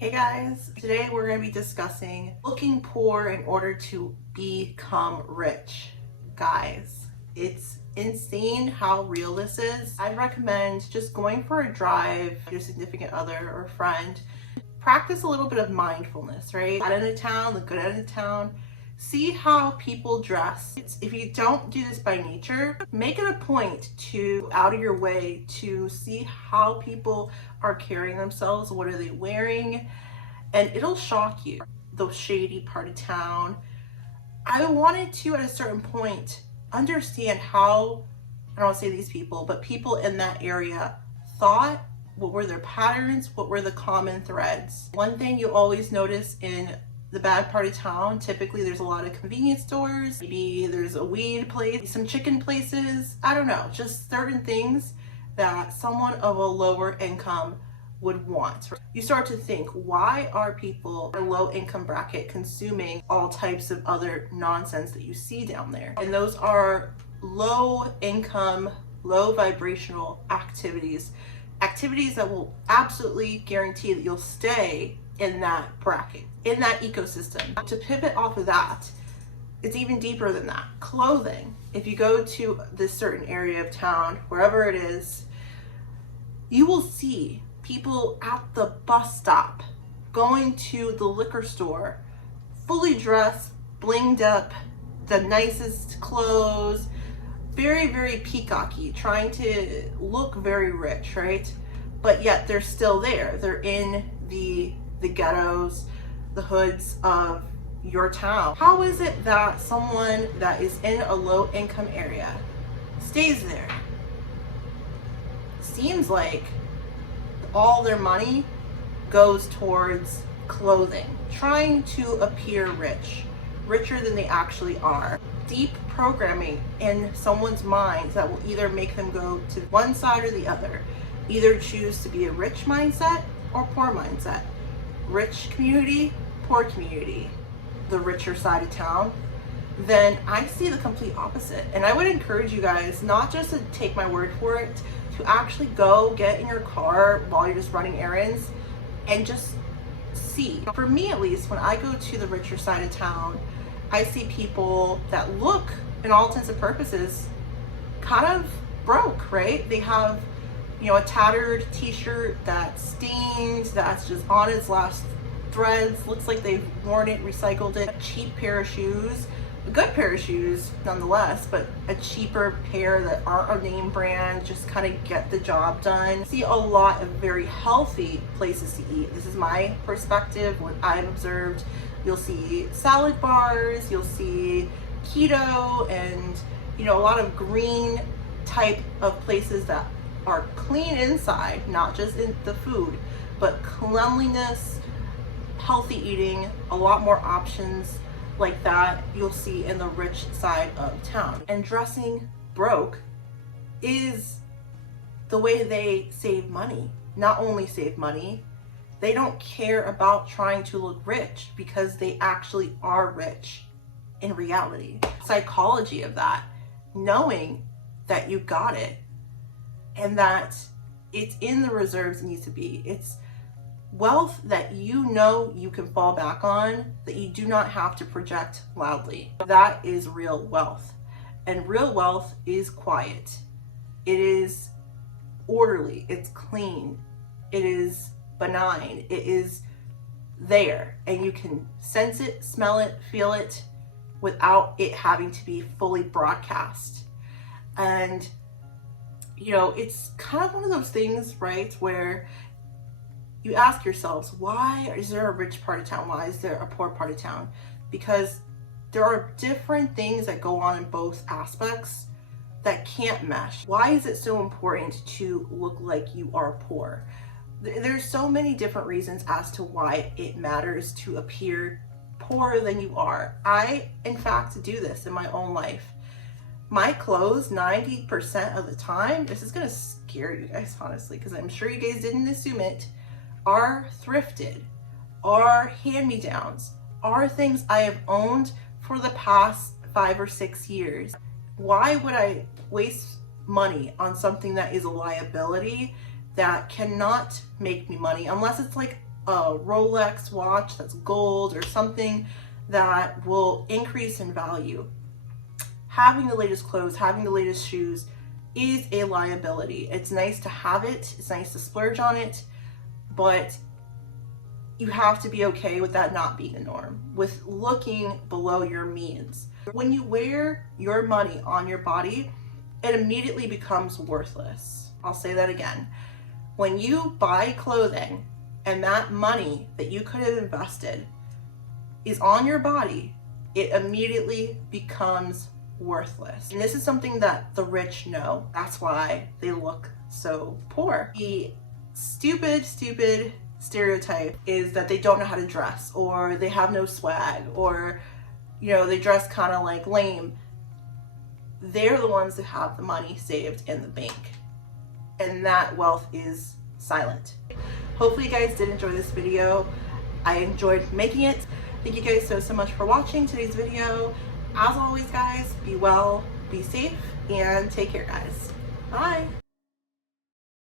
Hey guys, today we're going to be discussing looking poor in order to become rich. Guys, it's insane how real this is. I'd recommend just going for a drive with your significant other or friend. Practice a little bit of mindfulness, right? Bad end of town, the good end of town. See how people dress. If you don't do this by nature, make it a point to go out of your way to see how people are carrying themselves. What are they wearing? And it'll shock you. The shady part of town. I wanted to, at a certain point, understand how, I don't want to say these people, but people in that area thought. What were their patterns? What were the common threads? One thing you always notice in the bad part of town, typically there's a lot of convenience stores, maybe there's a weed place, some chicken places, I don't know, just certain things that someone of a lower income would want. You start to think, why are people in a low income bracket consuming all types of other nonsense that you see down there? And those are low income, low vibrational activities that will absolutely guarantee that you'll stay in that bracket, in that ecosystem. To pivot off of that, it's even deeper than that. Clothing. If you go to this certain area of town, wherever it is, you will see people at the bus stop going to the liquor store, fully dressed, blinged up, the nicest clothes, very, very peacocky, trying to look very rich, right? But yet they're still there. They're in the ghettos, the hoods of your town. How is it that someone that is in a low income area stays there? Seems like all their money goes towards clothing, trying to appear rich, richer than they actually are. Deep programming in someone's mind that will either make them go to one side or the other, either choose to be a rich mindset or poor mindset. Rich community, poor community, the richer side of town. Then I see the complete opposite. And I would encourage you guys not just to take my word for it, to actually go get in your car while you're just running errands and just see. For me at least, when I go to the richer side of town, I see people that look, in all intents and purposes, kind of broke, right? They have, a tattered t-shirt that's stained, that's just on its last threads, looks like they've worn it, recycled it. A cheap pair of shoes, a good pair of shoes nonetheless, but a cheaper pair that aren't a name brand, just kind of get the job done. See a lot of very healthy places to eat. This is my perspective, what I've observed. You'll see salad bars, you'll see keto, and a lot of green type of places that are clean inside, not just in the food, but cleanliness, healthy eating, a lot more options like that you'll see in the rich side of town. And dressing broke is the way they save money. Not only save money, they don't care about trying to look rich because they actually are rich in reality. Psychology of that, knowing that you got it and that it's in the reserves it needs to be. It's wealth that you can fall back on, that you do not have to project loudly. That is real wealth. And real wealth is quiet. It is orderly. It's clean. It is benign. It is there, and you can sense it, smell it, feel it without it having to be fully broadcast. And it's kind of one of those things, right, where you ask yourselves, why is there a rich part of town? Why is there a poor part of town? Because there are different things that go on in both aspects that can't mesh. Why is it so important to look like you are poor? There's so many different reasons as to why it matters to appear poorer than you are. I, in fact, do this in my own life. My clothes, 90% of the time, this is gonna scare you guys, honestly, because I'm sure you guys didn't assume it, are thrifted, are hand-me-downs, are things I have owned for the past 5 or 6 years. Why would I waste money on something that is a liability that cannot make me money unless it's like a Rolex watch that's gold or something that will increase in value. Having the latest clothes, having the latest shoes is a liability. It's nice to have it, it's nice to splurge on it, but you have to be okay with that not being the norm, with looking below your means. When you wear your money on your body, it immediately becomes worthless. I'll say that again. When you buy clothing and that money that you could have invested is on your body, it immediately becomes worthless. And this is something that the rich know. That's why they look so poor. The stupid stereotype is that they don't know how to dress, or they have no swag, or they dress kind of like lame. They're the ones that have the money saved in the bank, and that wealth is silent. Hopefully you guys did enjoy this video. I enjoyed making it. Thank you guys so much for watching today's video. As always, guys, be well, be safe, and take care, guys. Bye.